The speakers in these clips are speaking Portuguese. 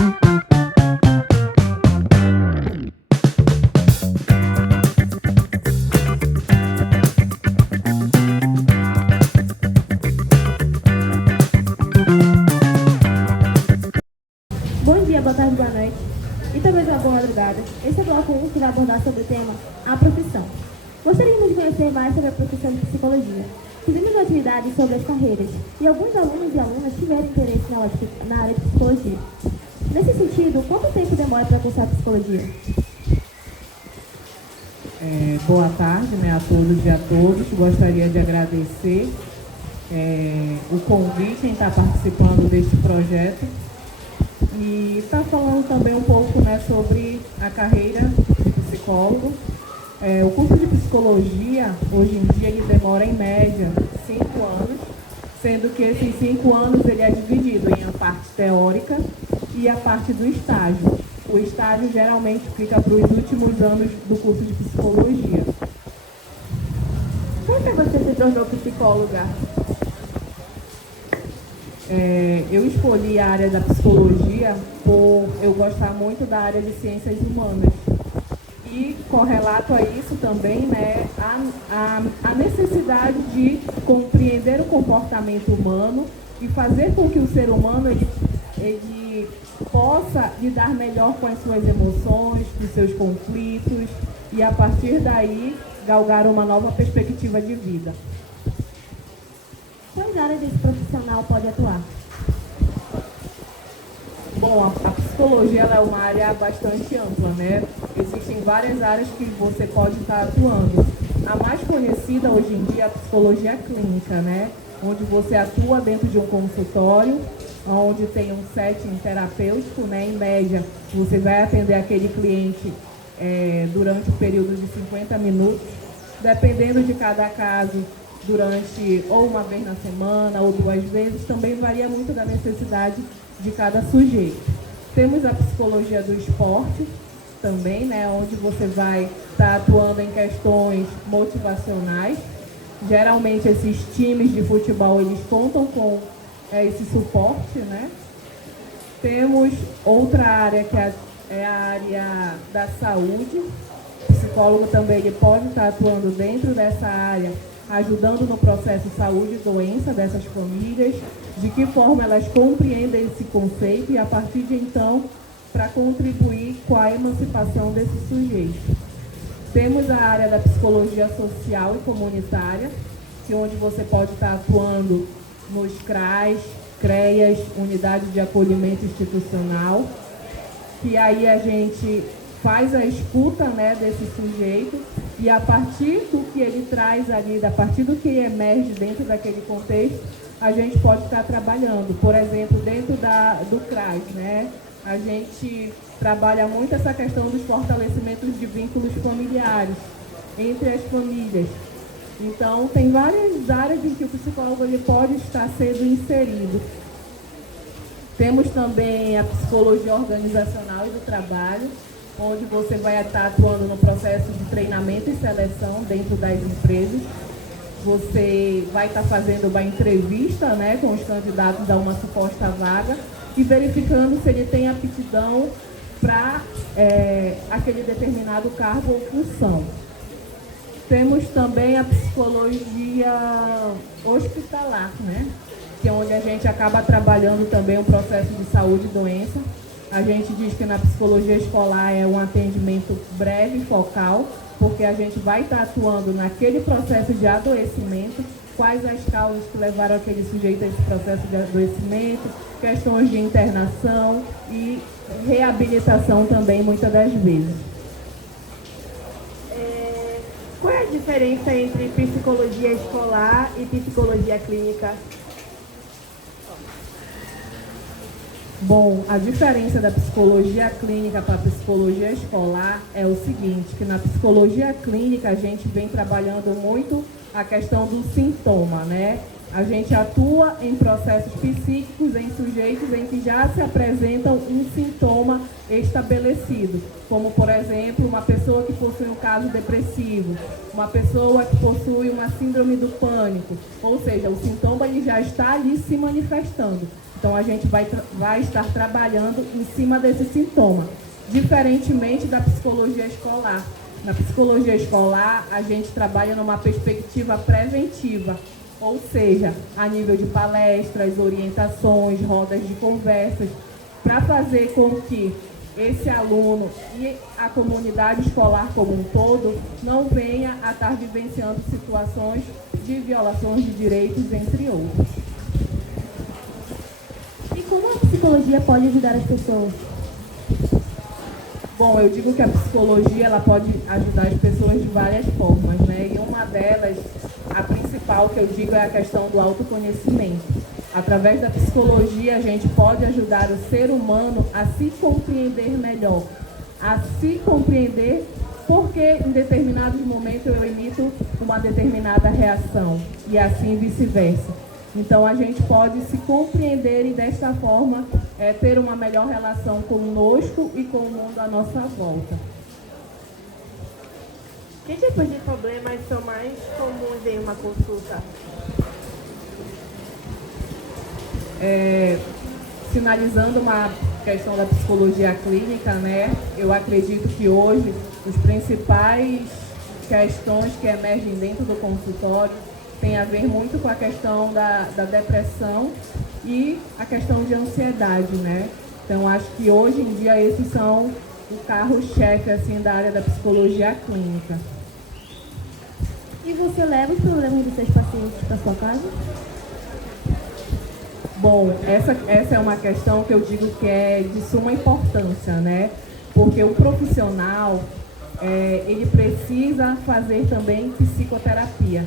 Bom dia, boa tarde, boa noite e talvez uma boa madrugada. Esse é o bloco 1 que vai abordar sobre o tema A Profissão. Gostaríamos de conhecer mais sobre a profissão de psicologia. Fizemos uma atividade sobre as carreiras e alguns alunos e alunas tiveram interesse na área de psicologia. Nesse sentido, quanto tempo demora para cursar psicologia? Boa tarde, a todos e a todos. Gostaria de agradecer o convite em estar participando deste projeto e estar falando também um pouco sobre a carreira de psicólogo. O curso de psicologia, hoje em dia, ele demora em média 5 anos, sendo que esses 5 anos ele é dividido em a parte teórica e a parte do estágio. O estágio geralmente fica para os últimos anos do curso de psicologia. Por que você se tornou psicóloga? Eu escolhi a área da psicologia por eu gostar muito da área de ciências humanas. E correlato a isso também, a necessidade de compreender o comportamento humano e fazer com que o ser humano ele possa lidar melhor com as suas emoções, com os seus conflitos e, a partir daí, galgar uma nova perspectiva de vida. Quais áreas esse profissional pode atuar? Bom, a psicologia ela é uma área bastante ampla, Existem várias áreas que você pode estar atuando. A mais conhecida hoje em dia é a psicologia clínica, Onde você atua dentro de um consultório, onde tem um setting terapêutico, Em média, você vai atender aquele cliente durante um período de 50 minutos, dependendo de cada caso, durante ou uma vez na semana ou 2 vezes, também varia muito da necessidade de cada sujeito. Temos a psicologia do esporte também, onde você vai estar atuando em questões motivacionais. Geralmente esses times de futebol, eles contam com esse suporte, Temos outra área que é a área da saúde. O psicólogo também ele pode estar atuando dentro dessa área, ajudando no processo de saúde e doença dessas famílias, de que forma elas compreendem esse conceito e, a partir de então, para contribuir com a emancipação desse sujeito. Temos a área da psicologia social e comunitária, que é onde você pode estar atuando nos CRAs, CREAs, Unidade de Acolhimento Institucional, que aí a gente faz a escuta desse sujeito e, a partir do que ele traz ali, a partir do que emerge dentro daquele contexto, a gente pode estar trabalhando. Por exemplo, dentro do CRAS, a gente trabalha muito essa questão dos fortalecimentos de vínculos familiares entre as famílias. Então, tem várias áreas em que o psicólogo ele pode estar sendo inserido. Temos também a psicologia organizacional e do trabalho, onde você vai estar atuando no processo de treinamento e seleção dentro das empresas. Você vai estar fazendo uma entrevista com os candidatos a uma suposta vaga e verificando se ele tem aptidão para aquele determinado cargo ou função. Temos também a psicologia hospitalar, que é onde a gente acaba trabalhando também o processo de saúde e doença. A gente diz que na psicologia escolar é um atendimento breve e focal, porque a gente vai estar atuando naquele processo de adoecimento, quais as causas que levaram aquele sujeito a esse processo de adoecimento, questões de internação e reabilitação também, muitas das vezes. Qual é a diferença entre psicologia escolar e psicologia clínica? Bom, a diferença da psicologia clínica para a psicologia escolar é o seguinte, que na psicologia clínica a gente vem trabalhando muito a questão do sintoma, A gente atua em processos psíquicos em sujeitos em que já se apresentam um sintoma estabelecido, como, por exemplo, uma pessoa que possui um caso depressivo, uma pessoa que possui uma síndrome do pânico, ou seja, o sintoma ele já está ali se manifestando. Então, a gente vai estar trabalhando em cima desse sintoma, diferentemente da psicologia escolar. Na psicologia escolar, a gente trabalha numa perspectiva preventiva, ou seja, a nível de palestras, orientações, rodas de conversas, para fazer com que esse aluno e a comunidade escolar como um todo não venha a estar vivenciando situações de violações de direitos, entre outros. E como a psicologia pode ajudar as pessoas? Bom, eu digo que a psicologia ela pode ajudar as pessoas de várias formas, né? E uma delas, a principal que eu digo é a questão do autoconhecimento. Através da psicologia, a gente pode ajudar o ser humano a se compreender melhor, a se compreender porque em determinados momentos eu emito uma determinada reação e assim vice-versa. Então, a gente pode se compreender e, desta forma, ter uma melhor relação conosco e com o mundo à nossa volta. Que tipos de problemas são mais comuns em uma consulta? Finalizando uma questão da psicologia clínica, né? Eu acredito que hoje os principais questões que emergem dentro do consultório tem a ver muito com a questão da depressão e a questão de ansiedade, né? Então, acho que hoje em dia esses são o carro-chefe, assim, da área da psicologia clínica. E você leva os problemas dos seus pacientes para sua casa? Bom, essa é uma questão que eu digo que é de suma importância, né? Porque o profissional, ele precisa fazer também psicoterapia.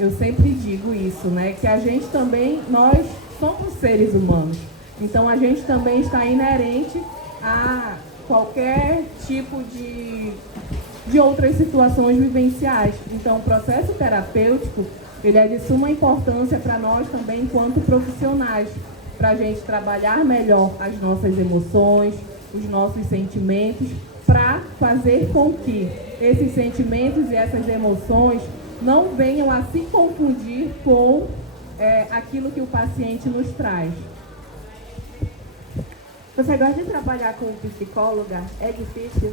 Eu sempre digo isso, né? Que a gente também, nós somos seres humanos. Então, a gente também está inerente a qualquer tipo de outras situações vivenciais. Então, o processo terapêutico, ele é de suma importância para nós também, enquanto profissionais, para a gente trabalhar melhor as nossas emoções, os nossos sentimentos, para fazer com que esses sentimentos e essas emoções não venham a se confundir com aquilo que o paciente nos traz. Você gosta de trabalhar com psicóloga? É difícil?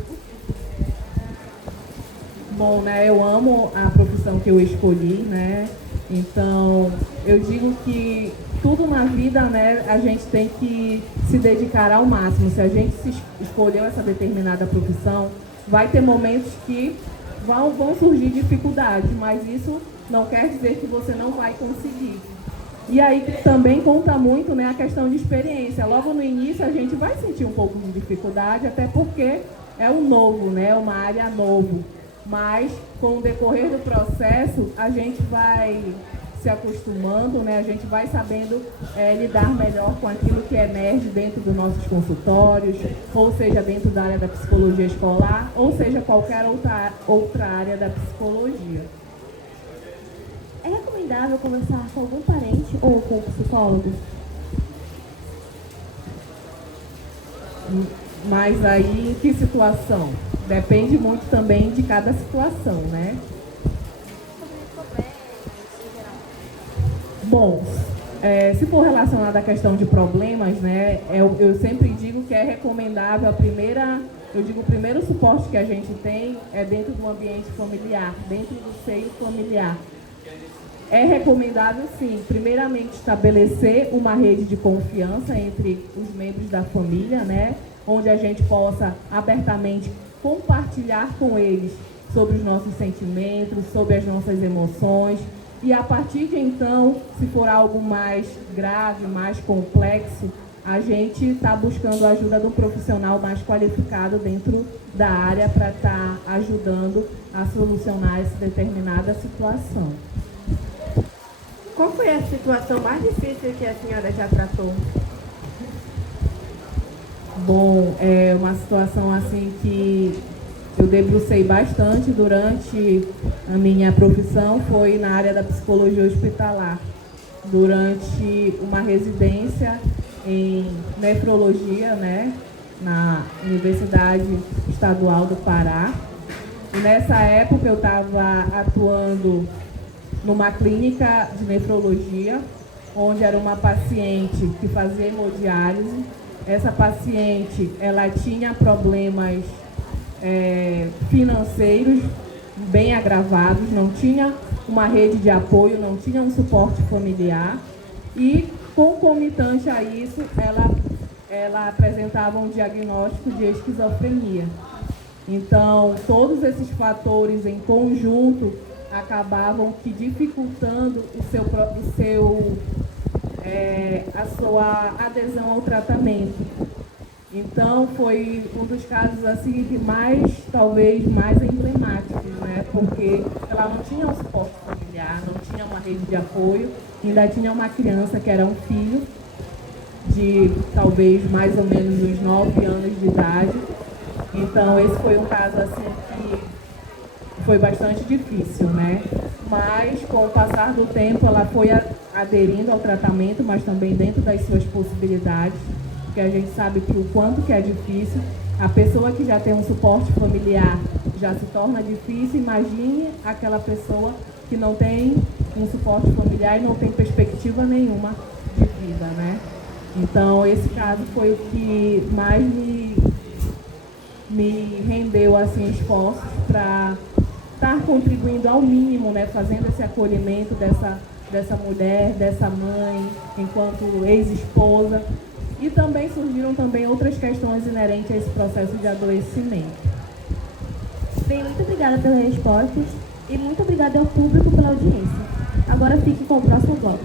Bom, né, eu amo a profissão que eu escolhi, né? Então, eu digo que tudo na vida, né, a gente tem que se dedicar ao máximo. Se a gente escolheu essa determinada profissão, vai ter momentos que vão surgir dificuldades, mas isso não quer dizer que você não vai conseguir. E aí também conta muito, né, a questão de experiência. Logo no início a gente vai sentir um pouco de dificuldade, até porque é um novo, né, uma área novo. Mas com o decorrer do processo a gente vai se acostumando, né, a gente vai sabendo lidar melhor com aquilo que emerge dentro dos nossos consultórios, ou seja, dentro da área da psicologia escolar, ou seja, qualquer outra área da psicologia. É recomendável conversar com algum parente ou com um psicólogo? Mas aí, em que situação? Depende muito também de cada situação, né? Bom, se for relacionado à questão de problemas, né, eu sempre digo que é recomendável o primeiro suporte que a gente tem é dentro do ambiente familiar, dentro do seio familiar. É recomendável, sim, primeiramente estabelecer uma rede de confiança entre os membros da família, né, onde a gente possa abertamente compartilhar com eles sobre os nossos sentimentos, sobre as nossas emoções. E a partir de então, se for algo mais grave, mais complexo, a gente está buscando a ajuda de um profissional mais qualificado dentro da área para estar ajudando a solucionar essa determinada situação. Qual foi a situação mais difícil que a senhora já tratou? Bom, é uma situação assim que eu debrucei bastante durante a minha profissão, foi na área da psicologia hospitalar. durante uma residência em nefrologia, né, na Universidade Estadual do Pará. E nessa época eu estava atuando numa clínica de nefrologia, onde era uma paciente que fazia hemodiálise. Essa paciente, ela tinha problemas financeiros bem agravados, não tinha uma rede de apoio, não tinha um suporte familiar e, concomitante a isso, ela apresentava um diagnóstico de esquizofrenia. Então, todos esses fatores em conjunto acabavam que dificultando a sua adesão ao tratamento. Então, foi um dos casos assim que talvez mais emblemáticos, né? Porque ela não tinha um suporte familiar, não tinha uma rede de apoio, ainda tinha uma criança que era um filho de talvez mais ou menos uns 9 anos de idade. Então, esse foi um caso assim que foi bastante difícil, né? Mas, com o passar do tempo, ela foi aderindo ao tratamento, mas também dentro das suas possibilidades, porque a gente sabe que o quanto que é difícil. A pessoa que já tem um suporte familiar já se torna difícil. Imagine aquela pessoa que não tem um suporte familiar e não tem perspectiva nenhuma de vida, né? Então, esse caso foi o que mais me rendeu assim, esforços para estar contribuindo ao mínimo, né, fazendo esse acolhimento dessa mulher, dessa mãe, enquanto ex-esposa. E também surgiram outras questões inerentes a esse processo de adoecimento. Bem, muito obrigada pelas respostas e muito obrigada ao público pela audiência. Agora fique com o próximo bloco.